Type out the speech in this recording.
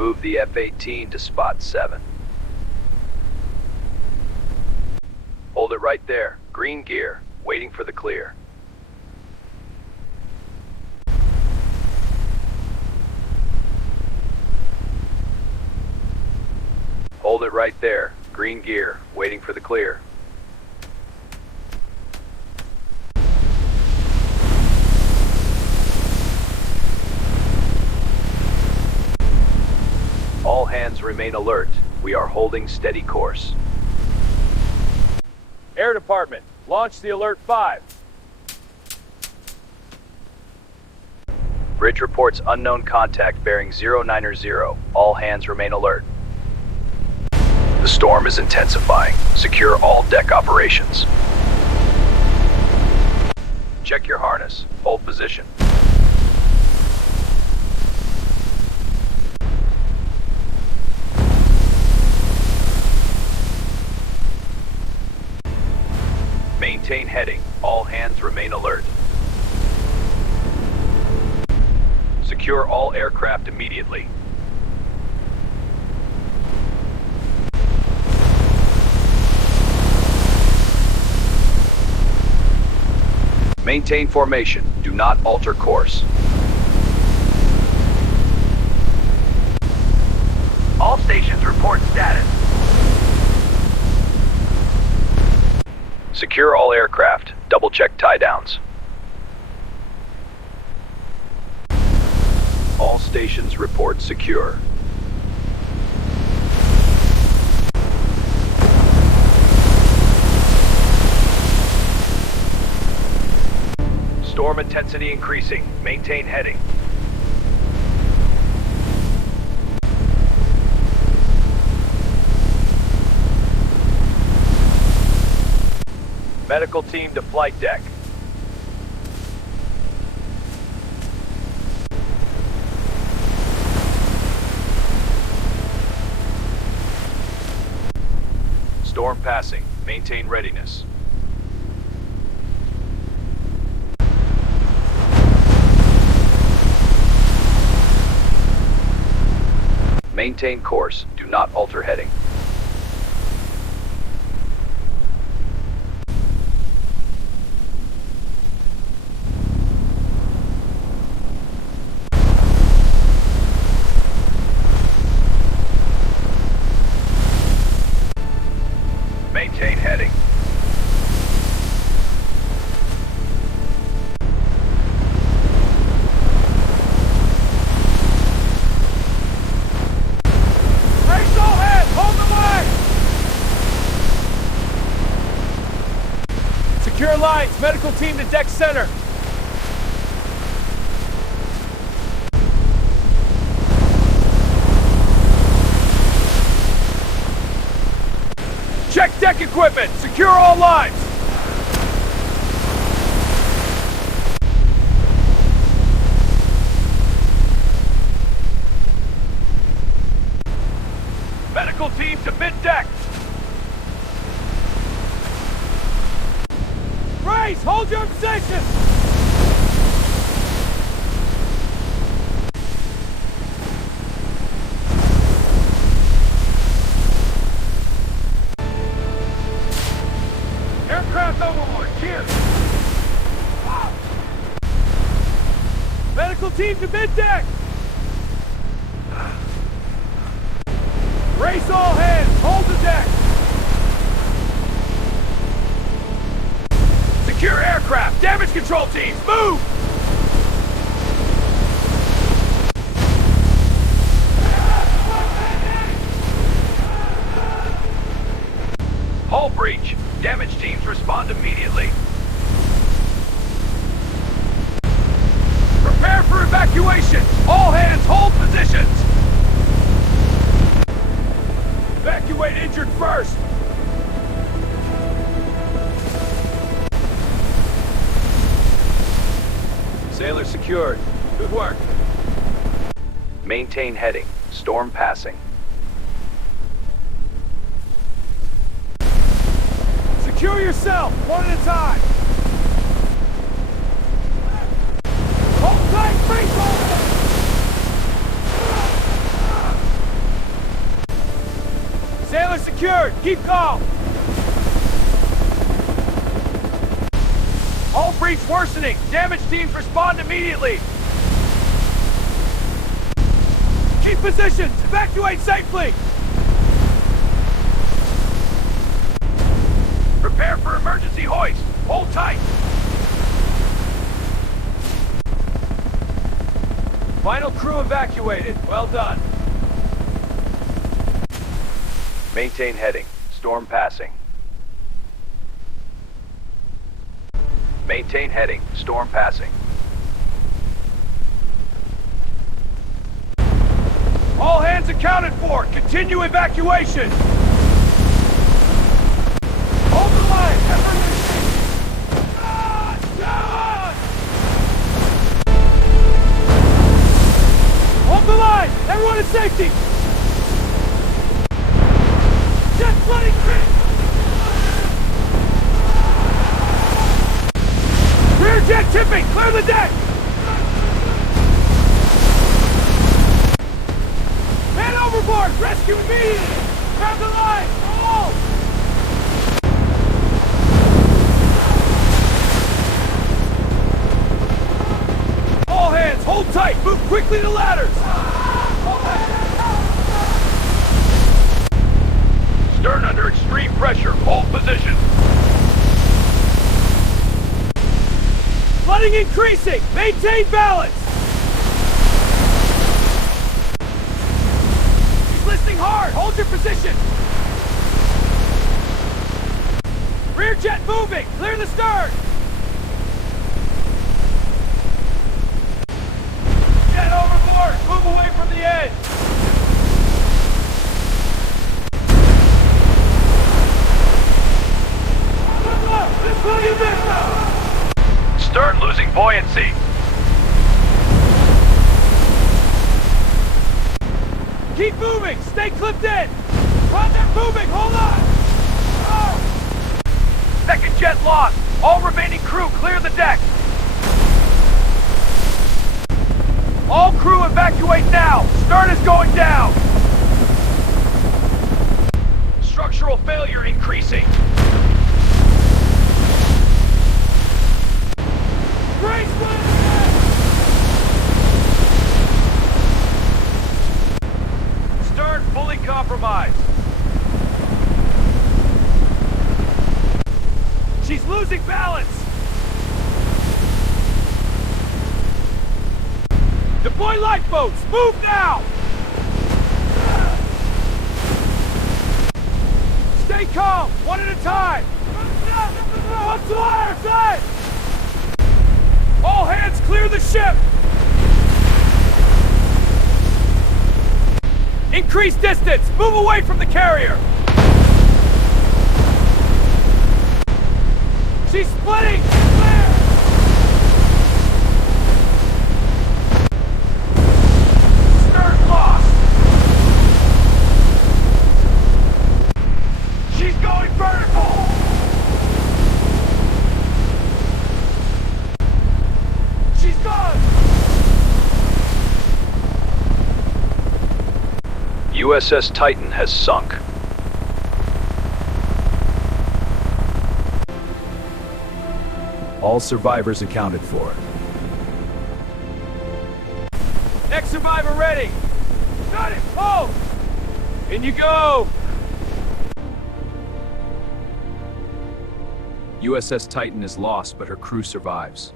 Move the F-18 to spot 7. Hold it right there. Green gear, waiting for the clear. Hold it right there. Green gear, waiting for the clear. All hands remain alert. We are holding steady course. Air Department, launch the Alert 5. Bridge reports unknown contact bearing 090. All hands remain alert. The storm is intensifying. Secure all deck operations. Check your harness. Hold position. Maintain heading. All hands remain alert. Secure all aircraft immediately. Maintain formation. Do not alter course. All stations report status. Secure all aircraft. Double-check tie-downs. All stations report secure. Storm intensity increasing. Maintain heading. Medical team to flight deck. Storm passing. Maintain readiness. Maintain course. Do not alter heading. Maintain heading. Raise all hands! Hold the line! Secure lines. Medical team to deck center. Check deck equipment! Secure all lines! Medical team to mid-deck! Raise! Hold your position! Aircraft overboard, cheers! Medical team to mid-deck! Race all hands, hold the deck! Secure aircraft, damage control teams, move! Hull breach. Damage teams respond immediately. Prepare for evacuation! All hands hold positions! Evacuate injured first! Sailor secured. Good work. Maintain heading. Storm passing. Secure yourself, one at a time! Hold tight, brace hold! secured. Keep calm. Hull breach worsening. Damage teams respond immediately. Keep positions. Evacuate safely. Prepare for emergency hoist. Hold tight. Final crew evacuated. Well done. Maintain heading. Storm passing. Maintain heading. Storm passing. All hands accounted for. Continue evacuation. Hold the line. Hold the line. Everyone in safety. Jet flooding creep. Rear jet tipping. Clear the deck. Man overboard. Rescue immediately. Grab the line. Hold. All hands, hold tight! Move quickly to ladders! Stern under extreme pressure. Hold position. Flooding increasing! Maintain balance! He's listing hard! Hold your position! Rear jet moving! Clear the stern! Get overboard! Move away from the edge! Stern losing buoyancy. Keep moving! Stay clipped in! Run, they're moving! Hold on! Oh. Second jet lost. All remaining crew clear the deck. All crew evacuate now! Stern is going down! Structural failure increasing. Brace one! Stern fully compromised. She's losing balance! Deploy lifeboats! Move now! Stay calm! One at a time! What's the wire? Side! All hands clear the ship! Increase distance! Move away from the carrier! She's splitting! Clear! Stern lost! She's going vertical! She's gone! USS Titan has sunk. All survivors accounted for. Next survivor ready! Got it! Oh! In you go! USS Titan is lost, but her crew survives.